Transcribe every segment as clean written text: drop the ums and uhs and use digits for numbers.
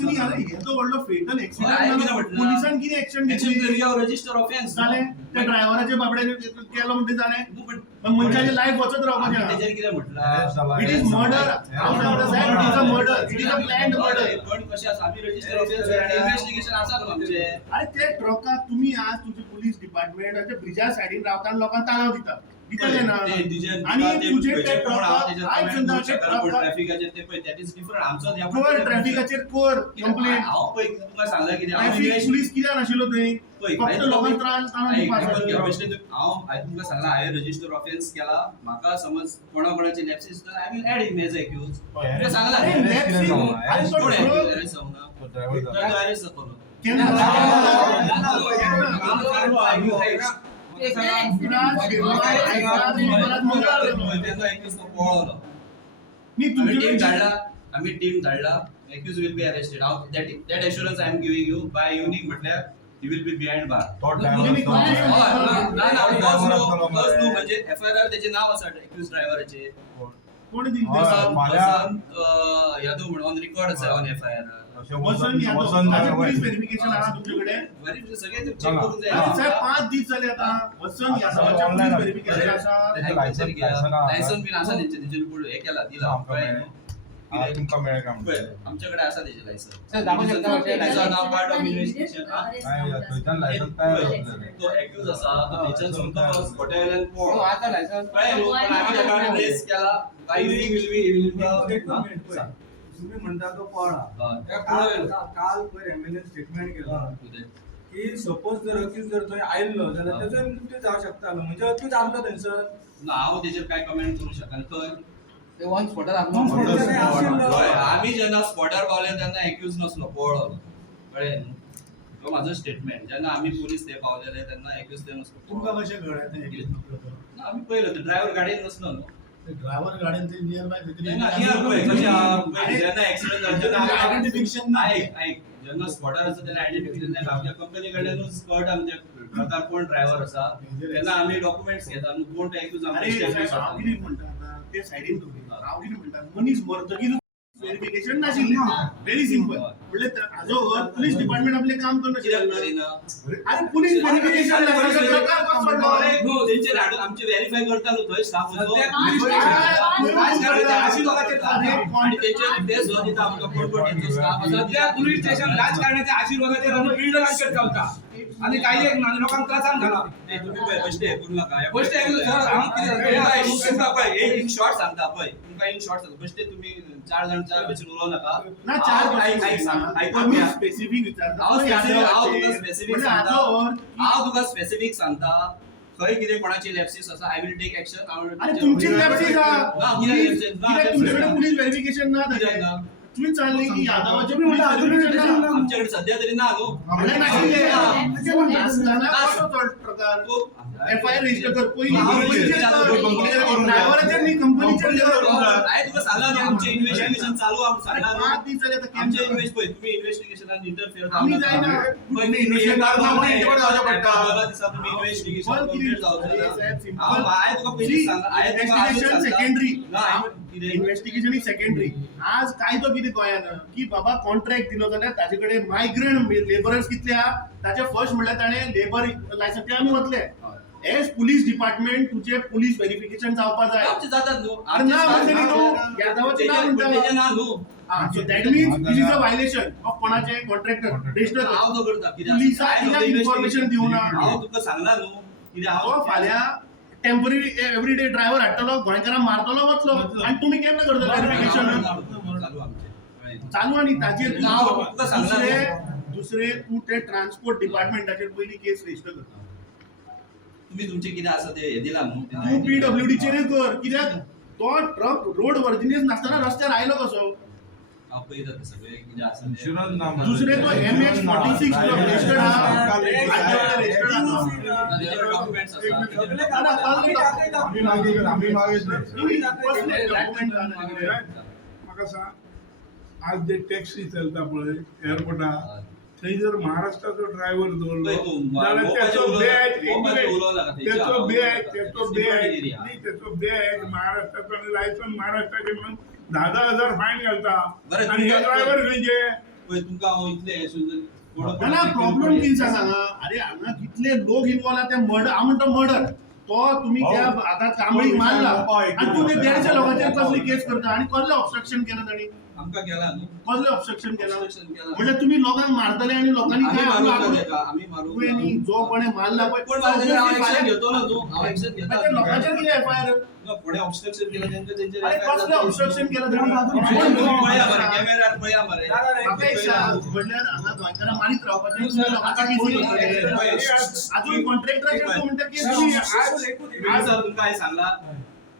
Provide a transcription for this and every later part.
किती अरे येतो व्हडलो फेटल हांवें कितें ऍक्सिडेंट म्हटलं? पोलिसांनी किती ऍक्शन घेतली रजिस्टर ऑफेन्स जाले त्या ड्रायव्हराच्या बाबड्याने केलो म्हणते जाले पण पण मनशाचे लाईफ वचत रावपाचें तेजेर कितें म्हटलं इट इज मर्डर हाऊ साहेब it is a murder it is a planned murder पण कशें आसा आमी रजिस्टर ऑफेन्स आणि इन्व्हेस्टिगेशन आसा न्हू आमचे अरे ते ट्रकाक तुम्ही आज तुझे पोलीस डिपार्टमेंट ब्रिजा सायडीन रावता आनी लोकांक ताळाव दिता दितले ना आणि तुझे ते ट्रकाक आयज सुद्दां ते ट्रकाक ट्रॅफिकाचेर ते पळय दॅट इज डिफरंट आमचो कोर ट्रॅफिकाचेर कोर कंप्लेंट हांव पळय तुका सांगला कितें ट्रॅफिक पुलीस कित्याक नाशिल्लो थंय फक्त लोकांक त्रास हांव तुमकां सांगला हांवें रजिस्टर ऑफेन्स केला म्हाका समज कोणाची लॅप्सीस तर I will add in as accused तुका सांगला अरेस्ट जातलो आम्ही टीम धाडला accused will be arrested how that assurance I am giving you by evening म्हटल्यार you will be behind bar म्हणजे एफआयआर त्याचे नाव आसा एक्यूज ड्रायव्हराचे कोण दिले यादव म्हणून ऑन रेकॉर्ड आसा on FIR Vasant Yadav police verification आहा तुमच्याकडे सगळे चेक करून जाय साहेब 5 दीस झाले आता वसंत यादवाचे पोलीस व्हेरिफिकेशन आसा लायसन बिन आसा तेचे पुढे हे केला दिला तुमका मेळ्ळे का आमच्याकडे आसा तेचे लायसन सर दाखवू शकता लायसन नाव पार्ट ऑफ इन्व्हेस्टिगेशन थंयच्यान लायसन्स तयार जातले तो एक्यूज आसा तेच्यान सुद्दां खोटेवेल्यान हो कोण आता लायसन पण आम्ही त्याकडे ट्रेस केला बाय विल तुम्ही म्हणता तो पळा काल पयर एमएलए स्टेटमेंट केला की सपोज जर अक्यूज जर थंय आयल्लो जाल्यार तेजो मृत्यू जावं शकतालो म्हणजे अक्यूज आसलो थंयसर हांव तेजेर काय कमेंट करू शकना खंय ते वन स्पॉटार आम्ही जेन्ना स्पॉटार पावले तेन्ना एक्यूज नसलो पळलो कळ्ळें न्हू तो माझो स्टेटमेंट जेन्ना आमी पोलीस ते पावलेले तेन्ना एक्यूज ते नसलो तुमका कशें कळ्ळें आमी पळयलो ड्रायव्हर गाडयेन नसलो न्हू ड्रायव्हर गाडीन ते नियर बाय जेन्ना एक्सिडेंट जालो तेन्ना आयडेंटिफिकेशन ऐक जेन्ना स्पॉटार आसा तेन्ना आयडेंटिफिकेशन आमच्या कंपनी कडल्यानूच कळट आमच्या प्रकार कोण ड्रायव्हर आसा तेन्ना आमी डॉक्युमेंट्स घेता न्हू कोण ते एक्यूज अरे हांव कितें म्हणटा आतां ते सायडीन दवरिता हांव कितें म्हणटा मनीस मरतकीर व्हेरिफिकेशन नाशिल्लें व्हेरी सिंपल म्हणल्यार हाजो अर्थ पुलीस डिपार्टमेंट आपलें काम करना अरे पुलीस व्हेरिफिकेशन तेंचेर हाडून आमचे व्हेरीफाय करता न्हू थंय स्टाफ आणि तेचेर ते जो दिता आमकां कोण स्टाफ आसा सध्या पोलीस स्टेशन राजकारणाच्या आशीर्वादाचेर आनी बिल्डरांचेर चलता आणि काही एक लोकांक त्रासान घाला तुम्ही पळय बेश्टे हे करू नका गोष्ट हांव कितें एक शॉर्ट सांगता पळय तुमकां इन शॉर्ट सांगता बेश्टे तुम्ही चार जाण चार भशेन उलोव नका ना चार आयकून घ्या स्पेसिफिक विचारता हांव तुका स्पेसिफिक सांगता खंय कितें कोणाची लॅप्सीस आसा आय विल टेक एक्शन अरे तुमची लॅप्सीस आहा तुमच्याकडे पुलीस व्हेरिफिकेशन ना ताजें तुम्ही चालले की यादवाचे पुलीस व्हेरिफिकेशन आमच्याकडे सध्या तरी ना न्हू म्हणल्यार नाशिल्ले नासतना कसो प्रकार एफआयआर रजिस्टर कर पयलीं ड्रायव्हराचेर न्ही कंपनीचेर हांवें तुका सांगला न्ही आमचें इन्व्हेस्टिगेशन चालू आमकां सांगला 5 दीस जाले आतां आमचें इन्व्हेस्ट पळय तुम्ही इन्व्हेस्टिगेशनान इंटरफियर आमी जायना इन्व्हेस्टिगेशन कंप्लीट जावं हांवें तुका पयलीं सांगला इन्व्हेस्टिगेशन सेकंडरी ना इन्व्हेस्टिगेशन इज सेकंडरी आज कायदो कितें गोंयान की बाबा कॉन्ट्रॅक्ट दिलो जाल्यार ताजे कडेन मायग्रंट लेबरर्स कितले आहा ताचे फर्स्ट म्हणल्यार ताणें लेबर लायसन्स ते आमी वतले एज पुलीस डिपार्टमेंट तुझे पुलीस व्हेरिफिकेशन जावपा जाय जातात न्हू अरे ना म्हणजे न्हू यादवाचे नाव म्हणटा ना न्हू so that means this is a violation of कोणाचे कॉन्ट्रॅक्टर रजिस्टर हांव तो करता पुलिसाक कित्याक इन्फॉर्मेशन दिवना हांव तुका सांगला न्हू कितें तो हांव फाल्यां टेम्पररी एवरीडे ड्रायव्हर हाडटलो गोंयकारांक मारतलो वतलो आनी तुमी केन्ना करता व्हेरिफिकेशन चालू आमचें चालू आनी ताचेर तुका सांगला दुसरे तूं ते ट्रान्सपोर्ट डिपार्टमेंटाचेर पयलीं केस रजिस्टर करता तुम्ही तुमचे कितें आसा ते हे दिला न्हू तूं पीडब्ल्यूडीचेर कर कित्याक तो ट्रक रोड वर्जिनीयस नासतना रस्त्यार आयलो कसो हांव पळयता ते सगळे कितें आसा इन्शुरन्स ना दुसरे तो MH46 जो रजिस्टर्ड आहा तेजेर डॉक्युमेंट्स आसा आम्ही मागितले म्हाका सांग आज जे टॅक्सी चलता पळय एअरपोर्टार थंय जर महाराष्ट्राचो ड्रायव्हर दवरलो जाल्यार त्याचो बॅग महाराष्ट्राचो लायसन्स महाराष्ट्राचे म्हणून 10,000 फायन घालता आणि हे ड्रायव्हर खंयचे पळय तुमकां हांव इतले हे सुद्दां ना प्रॉब्लेम कितें सांगा अरे हांगा कितले लोक इन्वॉल्व आहा ते मर्डर हांव म्हणटा मर्डर तो तुम्ही त्या आतां कांबळीक मारला आनी तूं ते 150 लोकांचेर कसली केस करता आनी कसलें ऑब्स्ट्रक्शन केलां ताणी आमकां केला न्हू कसलें ऑब्स्ट्रक्शन केलां Obstruction केला. म्हणजे तुम्ही लोकांक मारतले आनी लोकांनी आम्ही काय मारूंक आपलं- ना तेका, आम्ही मारूंक तुवें ना. न्ही जो कोणे मारला पळय कोण मारला हांव एक्शन घेतो ना तूं हांव एक्शन घेता त्या लोकांचेर कितें एफआयआर फुडें ऑब्स्ट्रक्शन केलं तेंका तेंचेर अरे कसलें ऑब्स्ट्रक्शन केलां ताणी पळया मरे कॅमेरार पळया मरे म्हाका एक सांग म्हणल्यार हांगा गोंयकारां मारीत रावपाचें दुसऱ्या लोकांच्या केसी अजून कॉन्ट्रॅक्टराचेर तूं म्हणटा की मी सर तुमकां हांवें सांगला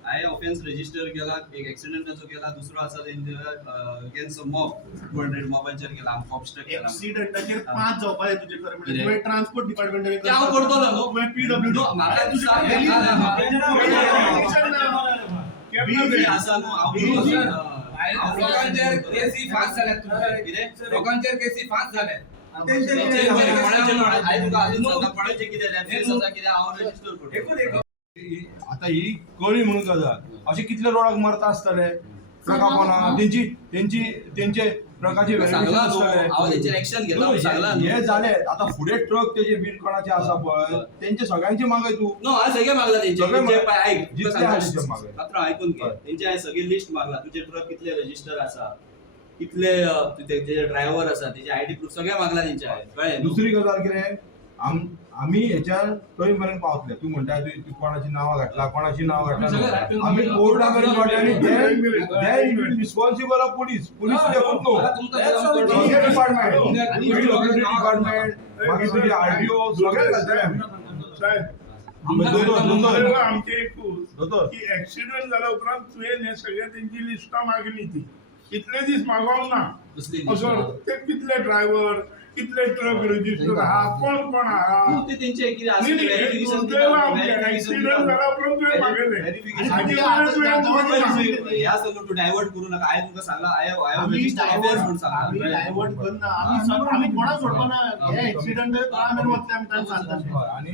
हांवें ऑफेन्स रजिस्टर केला एक एक्सिडेंटाचो केला दुसरो आसा तेंचेर अगेन्स्ट मॉब 200 मॉबाचेर केला आमकां ऑब्स्ट्रक्ट केला एक्सिडेंटाचेर 5 जावपा जाय तुजे खरें म्हणजे तुवें ट्रान्सपोर्ट डिपार्टमेंटान ते हांव करतलो न्हू तुवें पीडब्ल्यूडी नो, म्हाका दिसता BJP आसा न्हू हांव करतलो. लोकांचेर केसी फास्ट जाल्यात तुमचे कितें? लोकांचेर केसी फास्ट जाल्यात हांवें तुका अजून सांगला कोणाचें कितें रेफरन्स आसा कितें हांव रजिस्टर करतलो आता ही कळी म्हणून गजाल असे कितले रोडाक मरता आसतले ट्रका कोणा त्यांचे ट्रकाचे सांगला व्हेरिफिकेशन न्हू हांव आसतले तेचेर एक्शन घेता हांव सांगला न्हू हे झाले आता फुडें ट्रक तेजे बिल कोणाचे आसा पळय त्यांचे सगळ्यांचे मागय तू नो हांवें सगळे मागला तेंचे सगळे तेंचे माग- पळय आयक तुका जितले सांगता. आहा तितले मागय. पात्रांव आयकून घे हय. तेंचे हांवें सगळी लिस्ट मागला तुजे ट्रक कितले रजिस्टर आसा कितले तेजे ड्रायव्हर आसा तेजे आयडी प्रूफ सगळे मागला तेंचे हांवें कळ्ळें न्हू? दुसरी गजाल कितें आम्ही ह्याच्यार थंय मेरेन पावतले तू म्हणटा तू कोणाची नांवां घातला कोणाची नांव घातला आम्ही कोर्टा मेरेन पावले रिस्पॉन्सिबल ऑफ पुलीस देखून न्हू डिपार्टमेंट मागीर तुझी आरटीओ सगळे घालतले आमी दोतोर आमचे एकूच दोतोर की ऍक्सिडेंट झाला उपरांत तुवें हे सगळे त्यांची लिस्टां मागली ती इतले दीस मागोवंक ना कसली असो ते कितले ड्रायव्हर कितले ट्रक रजिस्टर आहा कोण आहा न्हू, ते तेंचे कितें आसा न्ही, न्ही, व्हेरिफिकेशन दुर्दैव आमचे ऍक्सिडेंट झाला उपरांत तुवें मागयलें आनी आमी ह्या सगळं तू डायव्हर्ट करू नका हांवें तुमकां सांगला हांवें आमी रजिस्टर ऑफेन्स म्हणून आमी सांगला डायव्हर्ट करना आमी कोणा सोडपाना हे एक्सिडेंट आमी वतले आमी तांकां सांगता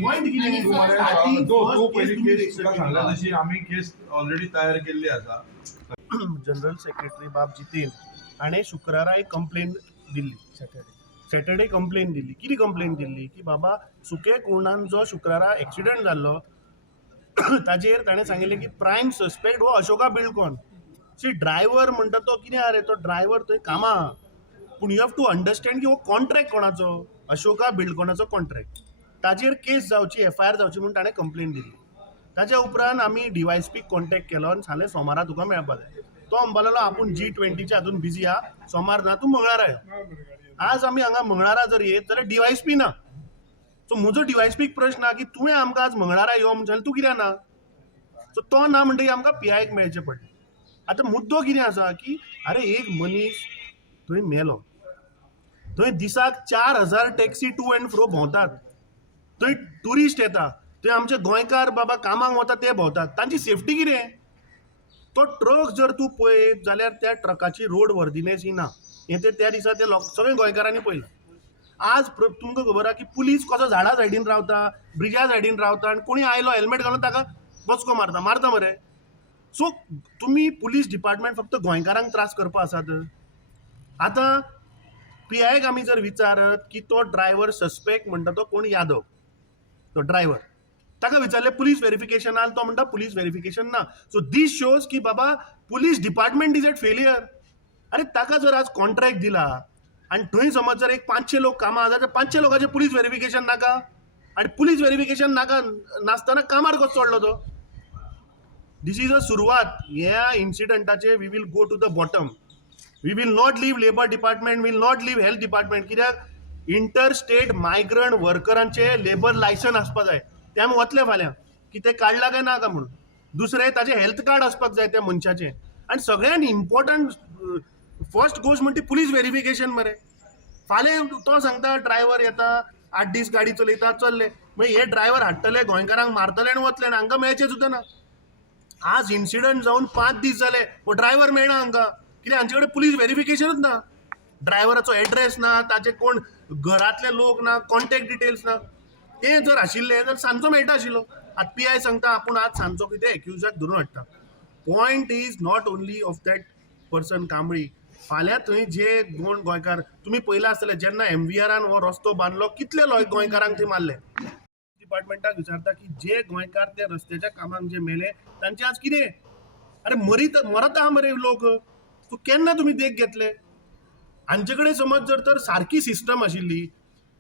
पॉइंट कितें तू मरे स्टार्टिंग तू फर्स्ट पयली केस तुमी केस तुका सांगला तशी आमी केस ऑलरेडी तयार केल्ली आसा जनरल सेक्रेटरी बाब जितेन हाणें शुक्रारा एक complain Delhi Saturday complain Delhi कितें कंप्लेन दिल्ली की बाबा सुके कोर्णान जो शुक्रारा एक्सिडेंट जाल्लो ताचेर ताणें सांगिल्लें की प्रायम सस्पेक्ट हो अशोका बिल्डकॉन सी ड्रायव्हर म्हणटा तो कितें आहा रे तो ड्रायव्हर थंय कामां आहा पूण यू हॅव टू अंडरस्टँड की हो कॉन्ट्रॅक्ट कोणाचो अशोका बिल्डकॉनाचो कॉन्ट्रॅक्ट ताचेर केस जावची एफआयआर जावची म्हणून ताणें कंप्लेन दिल्ली ताच्या उपरांत आमी डीवायएसपीक कॉन्टॅक्ट केलो आनी सांगलें सोमारा तुका मेळपा जाय तो म्हणपाक लागलो आपूण G20 हातून बिजी आहा सोमार ना तूं मंगळारा यो आज आमी हांगा मंगळारा जर येत जाल्यार डीवायएसपी ना सो म्हजो डीवायएसपीक प्रश्न आहा की तुवें आमकां आज मंगळारा यो म्हणून तूं कित्याक ना सो तो ना म्हणटकीर आमकां PIक मेळचें पडलें आतां मुद्दो कितें आसा की अरे एक मनीस थंय मेलो थंय दिसाक 4000 टॅक्सी टू एंड फ्रो भोंवतात थंय ट्युरिस्ट येता थंय आमचे गोंयकार बाबा कामाक वता ते भोंवतात तांची सेफ्टी कितें तो ट्रक जर तूं पळयत जाल्यार त्या ट्रकाची रोड वर्दिनेस ही ना हें ते त्या दिसा ते सगळे गोंयकारांनी पळयलां आज तुमकां खबर आहा की पुलीस कसो झाडा सायडीन रावता ब्रिजा सायडीन रावता आनी कोणी आयलो हेल्मेट घालून ताका बसको मारता मरे सो तुमी पुलीस डिपार्टमेंट फक्त गोंयकारांक त्रास करपा आसात आतां PIक आमी जर विचारत की तो ड्रायव्हर सस्पेक्ट म्हणटा तो कोण यादव तो ड्रायव्हर ताका विचारलें पुलीस व्हेरिफिकेशन तो म्हणटा पुलीस व्हेरिफिकेशन ना सो दीस शोज की बाबा police department is at failure अरे ताका जर आज कॉन्ट्रॅक्ट दिला आनी थंय समज जर एक 500 लोक कामां आसा तर 500 लोकांचें पुलीस व्हेरिफिकेशन नाका आनी पुलीस व्हेरिफिकेशन नाका नासतना कामार कसो चडलो तो दीस इज अ सुरवात ह्या इन्सिडंटाचे we will go to the bottom we will not leave labour department will not leave health department कित्याक इंटर स्टेट मायग्रंट वर्करांचे लेबर लायसन आसपा जाय ते आमी वतले फाल्यां की ते काडला काय नाका म्हणून दुसरें ताचें हेल्थ कार्ड आसपाक जाय त्या मनशाचें आनी सगळ्यान इम्पॉर्टंट फर्स्ट गोश्ट म्हणटी पुलीस व्हेरिफिकेशन मरे फाल्यां तो सांगता ड्रायव्हर येता 8 दीस गाडी चलयता चल्ले मागीर हे ड्रायव्हर हाडटले गोंयकारांक मारतले आनी वतले आनी हांकां मेळचें सुद्दां ना आज इन्सिडंट जावन 5 दीस जाले वो ड्रायव्हर मेळना हांकां कित्याक हांचे कडेन पुलीस व्हेरिफिकेशनूच ना ड्रायव्हराचो एड्रेस ना ताचे कोण घरांतले लोक ना कॉन्टॅक्ट डिटेल्स ना ते जर आशिल्ले जाल्यार सांजचो मेळटा आशिल्लो आतां PI सांगता आपूण आज सांजचो कितें एक्युजाक धरून हाडटा point is not only of that person Kambli फाल्यां थंय जे कोण गोंयकार तुमी पयला आसतले जेन्ना MVRान हो रस्तो बांदलो कितले गोंयकारांक थंय मारले. डिपार्टमेंटाक विचारता की जे गोंयकार त्या रस्त्याच्या कामाक जे मेले तांचे आज कितें. अरे मरत आहा मरे लोक. तूं केन्ना तुमी देख घेतले. हांचे कडेन समज जर सारकी सिस्टम आशिल्ली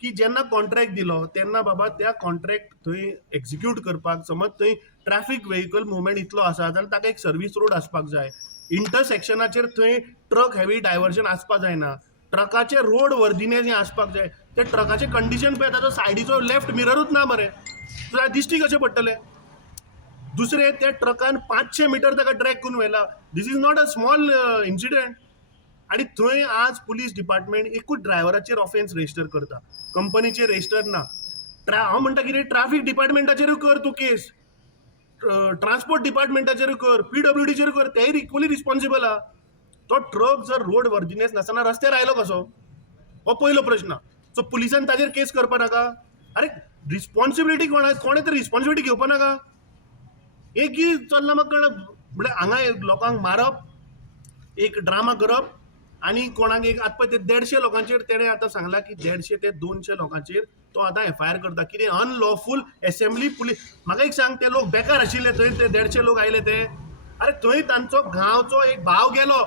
की जेन्ना कॉन्ट्रॅक्ट दिलो तेन्ना बाबा त्या कॉन्ट्रॅक्ट थंय एक्झिक्यूट करपाक समज थंय ट्रॅफिक व्हेहिकल मुवमेंट इतलो आसा जाल्यार ताका एक सर्वीस रोड आसपाक जाय. इंटरसेक्शनाचेर थंय ट्रक हेवी डायव्हर्जन आसपाक जायना. ट्रकाचे रोड वर्दीने जे आसपाक जाय ते ट्रकाचे कंडिशन पळय ताचो सायडीचो लेफ्ट मिररूच ना मरे. तुका दिश्टी कशें पडटले. दुसरे त्या ट्रकान 500 मीटर ताका ट्रॅक करून व्हेला. This is not a small incident. आणि थंय आज पुलीस डिपार्टमेंट एकूच ड्रायव्हराचेर ऑफेन्स रेजिस्टर करता. कंपनीचेर रेजिस्टर ना. हांव म्हणटा कितें ट्रॅफिक डिपार्टमेंटाचेरूय कर तूं केस. ट्रान्सपोर्ट डिपार्टमेंटाचेर कर. PWDचेर कर. तेय इक्वली रिस्पॉन्सिबल आहा. तो ट्रक जर रोड वर्दीनेस नासतना रस्त्यार आयलो कसो हो पयलो प्रश्न. सो पुलिसान ताचेर केस करपा नाका. अरे रिस्पॉन्सिबिलिटी कोणें तर रिस्पॉन्सिबिलिटी घेवपा नाका. एकय चल्ला म्हाका कळना. म्हणजे हांगा लोकांक मारप एक ड्रामा करप आनी कोणाक एक आतां पळय ते 150 लोकांचेर तेणें आतां सांगलां की 150 ते 200 लोकांचेर तो आतां FIR करता. कितें अनलॉफूल एसेंब्ली पुलीस. म्हाका एक सांग ते लोक बेकार आशिल्ले थंय ते 150 लोक आयले ते. अरे थंय तांचो गांवचो एक भाव गेलो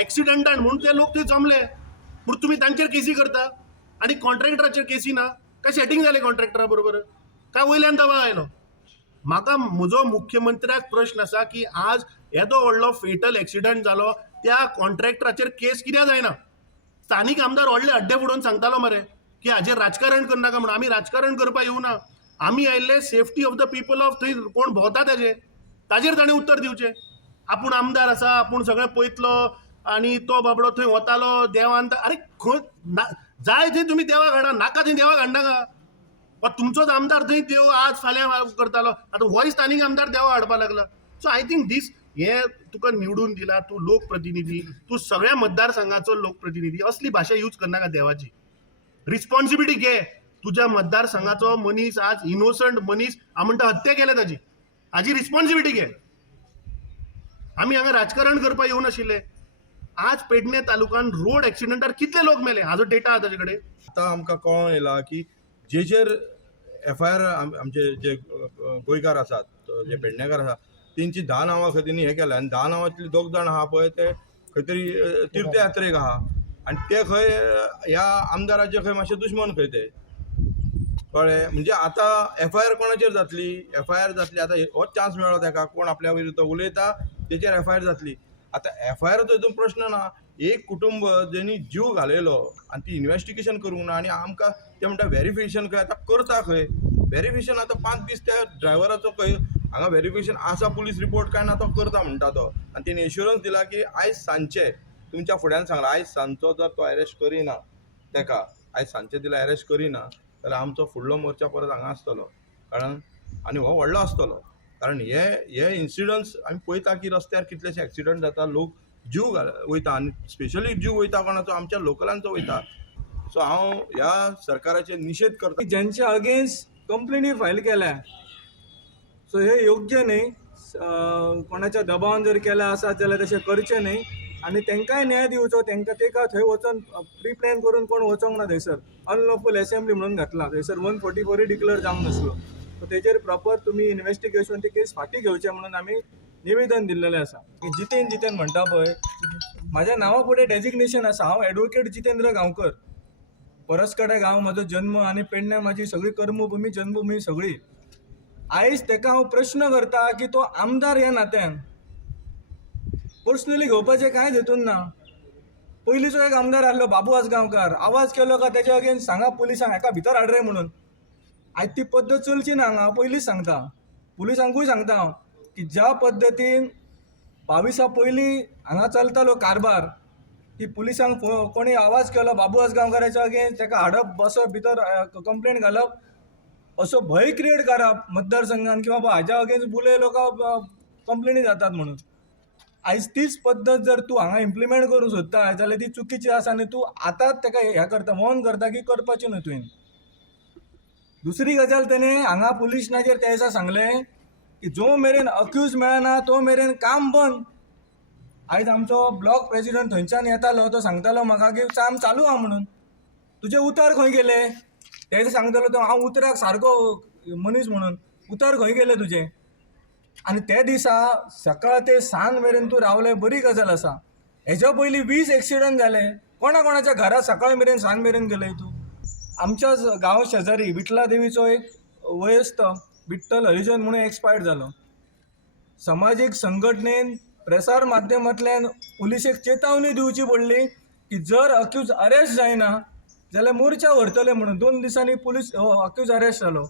एक्सिडंटान म्हणून ते लोक थंय जमले. पूण तुमी तांचेर केसी करता आनी कॉन्ट्रॅक्टराचेर केसी ना. काय सेटींग जालें कॉन्ट्रॅक्टरा बरोबर. काय वयल्यान दबाव आयलो. म्हाका म्हजो मुख्यमंत्र्याक प्रश्न आसा की आज येदो व्हडलो फेटल एक्सिडंट जालो त्या कॉन्ट्रॅक्टराचेर केस कित्याक जायना. स्थानीक आमदार व्हडले हड्डे फोडून सांगतालो मरे की हाचेर राजकारण करनाका म्हणून. आमी राजकारण करपाक येवना. आमी आयिल्ले safety of the people of थंय कोण भोंवता ताचेर ताणें उत्तर दिवचें. आपूण आमदार आसा आपूण सगळें पळयतलो आनी तो बाबडो थंय वतालो देवान. अरे खंय जाय थंय तुमी देवाक हाडा. नाका थंय देवाक हाडनाका. तुमचोच आमदार थंय देव आज फाल्यां करतालो. आतां होय स्थानीक आमदार देवा हाडपाक लागला. सो आय थिंक दीस हे तुका निवडून दिला तूं लोकप्रतिनिधी. तूं सगळ्या मतदारसंघाचो लोकप्रतिनिधी. असली भाशा यूज करनाका देवाची. रिस्पॉन्सिबिलिटी घे. तुज्या मतदारसंघाचो मनीस आज इनोसंट मनीस हांव म्हणटा हत्या केल्या ताची. हाची रिस्पॉन्सिबिलिटी घे. आमी हांगा राजकारण करपाक येवं नाशिल्ले. आज पेडणे तालुक्यान रोड एक्सिडंटार कितले लोक मेले हाजो डेटा आहा ताचे कडेन. आतां आमकां कळोन येयला की जेचेर FIR आमचे जे गोंयकार आसात जे पेडणेकार आसात तेंची 10 नांवां खंय तेणी हें केल्या आनी 10 नांवांतली 2 जाण आहा पळय ते खंय तरी तीर्थयात्रेक आहा आनी ते खंय ह्या आमदाराचे खंय मातशे दुश्मन खंय ते कळ्ळें. म्हणजे आतां FIR कोणाचेर जातली. FIR जातली आतां होच चान्स मेळ्ळो ताका कोण आपल्या विरुद्ध उलयता तेचेर FIR जातली. आतां FIR हितून प्रश्न ना. एक कुटुंब जेणी जीव घालयलो आनी ती इन्वेस्टिगेशन करूंक ना आनी आमकां ते म्हणटा व्हेरिफिकेशन खंय आतां करता खंय. व्हेरिफिकेशन आतां 5 दीस त्या ड्रायव्हराचो खंय हांगा व्हेरिफिकेशन आसा पुलीस रिपोर्ट काय ना तो करता म्हणटा तो. आनी तेणी एश्युरन्स दिला की आयज सांजचे तुमच्या फुड्यान सांगला आयज सांजचो जर तो अरेस्ट करिना ताका आयज सांजचे तिला अरेस्ट करिना जाल्यार आमचो फुडलो मोर्चा परत हांगा आसतलो. कारण आनी हो व्हडलो आसतलो. कारण हे इन्सिडंट्स आमी पळयता की रस्त्यार कितलेशे एक्सिडंट जाता. लोक जीव वयता आनी स्पेशली जीव वयता कोणाचो आमच्या लोकलांचो वयता. सो हांव ह्या सरकाराचेर निशेध करता. ज्यांच्या अगेन्स्ट कंप्लेनी फायल केल्या सो हे योग्य न्ही. कोणाच्या दबावान जर केल्या आसात जाल्यार तशें करचें न्ही आनी तांकांय न्याय दिवचो. ताका थंय वचून प्री प्लॅन करून कोण वचोंक ना. थंयसर अनलॉफूल एसेंब्ली म्हणून घातला. थंयसर 144 डिक्लेअर जावंक नासलो. सो तेचेर प्रॉपर तुमी इन्वेस्टिगेशन ते केस फाटीं घेवचें म्हणून आमी निवेदन दिल्लेलें आसा. जितेन म्हणटा पळय म्हाज्या नांवा फुडें डेजिग्नेशन आसा. हांव एडवोकेट जितेंद्र गांवकर. परसकडे गांव म्हजो जन्म आनी पेडणे म्हाजी सगळी कर्मभुमी जन्मभुमी सगळी. आयज ताका हांव प्रश्न करता की तो आमदार ह्या नात्यान पर्सनली घेवपाचें कांयच हेतून ना. पयलींचो एक आमदार आहलो बाबू आसगांवकार आवाज केलो का तेच्या अगेन्स्ट सांगा पुलिसांक हेका भितर हाड रे म्हणून. आयज ती पद्दत चलची ना हांगा. हांव पयलींच सांगता पुलिसांकूय सांगता हांव की ज्या पद्दतीन 22 पयलीं हांगा चलतालो कारबार की पुलिसांक कोणी आवाज केलो बाबू आसगांवकाराच्या अगेन्स्ट ताका हाडप बसप भितर कंप्लेंट घालप असो भंय क्रिएट करप मतदारसंघान की बाबा हाज्या अगेन्स्ट बुले लोक कंप्लेनी जातात म्हणून. आयज तीच पद्दत जर तूं हांगा इम्प्लिमेंट करूंक सोदता जाल्यार ती चुकीची आसा आनी तूं आतांच ताका हें करता वॉर्न करता की करपाची न्हू तुवें. दुसरी गजाल ताणें हांगा पुलीस स्टेशनाचेर त्या दिसा सांगलें की जो मेरेन अक्यूज मेळना तो मेरेन काम बंद. आयज आमचो ब्लॉक प्रेसिडेंट थंयच्यान येतालो तो सांगतालो म्हाका की काम चालू आहा म्हणून. तुजे उतर खंय गेले ते सांगतालो तो हांव उतराक सारको मनीस म्हणून. उतर खंय गेले तुजे. आनी ते दिसा सकाळ ते सांज मेरेन तूं रावले बरी गजाल आसा. हेच्या पयलीं 20 एक्सिडंट जाले. कोणाच्या घरा सकाळ मेरेन सांज मेरेन गेलय तूं. आमच्याच गांव शेजारी विठला देवीचो एक वयस्थ विठ्ठल हरिजन म्हणून एक्सपायर्ड जालो. सामाजीक संघटनेन प्रसार माध्यमांतल्यान पुलिसेक चेतावणी दिवची पडली की जर अक्यूज अरेस्ट जायना जाल्यार मोर्चा व्हरतले म्हणून. 2 दिसांनी पुलीस अक्यूज अरेस्ट जालो.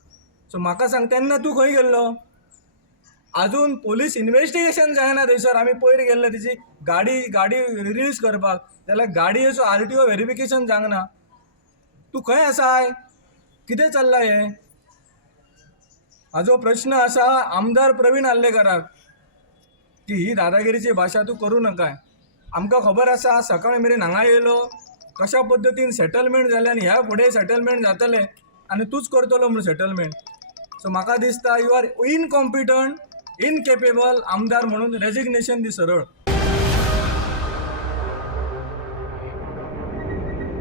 सो म्हाका सांग तेन्ना तूं खंय गेल्लो. अजून पोलीस इन्व्हेस्टिगेशन जायना थंयसर. आमी पयर गेल्ले तेची गाडी रिलीज करपाक जाल्यार गाडयेचो RTO व्हेरिफिकेशन जावंक ना. तूं खंय आसाय. कितें चल्लां हें. हाजो प्रश्न आसा आमदार प्रवीण आल्लेकराक की ही दादागिरीची भाशा तूं करूं नका. आमकां खबर आसा सकाळ मेरेन हांगा येयलो कशा पद्दतीन सेटलमेंट जालें आनी ह्या फुडें सेटलमेंट जातलें आनी तूंच करतलो म्हणून सेटलमेंट. सो म्हाका दिसता यू आर इनकॉम्पिटंट इनकेपेबल आमदार म्हणून रेजिग्नेशन दी सरळ.